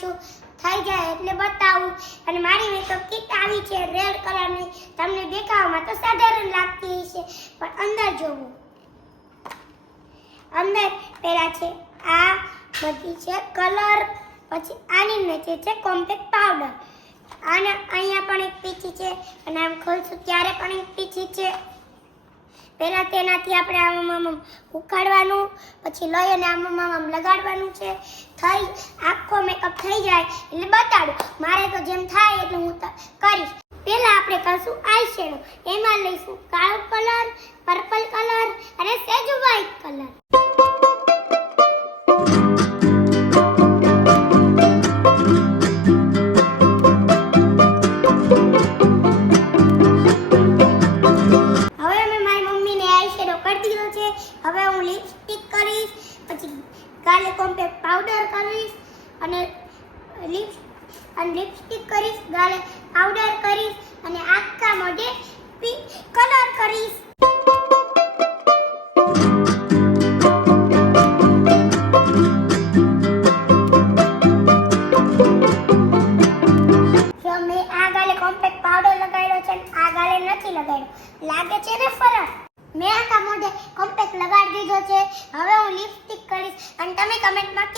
છું, થઈ જાય એટલે બતાવું. અને મારી મેકઅપ કીટ આવી છે રેડ કલરની. તમને દેખાવમાં તો સાધારણ લાગતી હશે, પણ અંદર જોવું. અંદર પેલા છે આ બધી છે કલર, પછી આની નીચે છે કોમ્પેક્ટ પાવડર. આને અહીંયા પણ એક પીછી છે અને આમ ખોલશું ત્યારે પણ એક પીછી છે. પહેલા તેનાથી આપણે આમ ઉકાળવાનું, પછી લઈ અને આમ લગાડવાનું છે. થઈ આખો મેકઅપ થઈ જાય એટલે બતાડું. મારે તો જેમ થાય એટલે હું કરીશ. પહેલા આપણે કરશું આઈ શેડો. એમાં લઈશું કાળો કલર, પર્પલ કલર અને સેજ વ્હાઈટ કલર. હવે હું લિપસ્ટિક કરીશ, પછી ગાલે કોમ્પેક્ટ પાવડર કરીશ અને લિપસ્ટિક કરીશ, ગાલે પાવડર કરીશ અને આખા મોઢે કલર કરીશ. જો મેં આ ગાલે કોમ્પેક્ટ પાવડર લગાડ્યો છે અને આ ગાલે નથી લગાડ્યો. લાગે છે ને ફરક? મેં આખા મોઢે કોમ્પેક્ટ લગાડી દીધો છે. હવે હું લિપસ્ટિક કરીશ અને તમે કમેન્ટમાં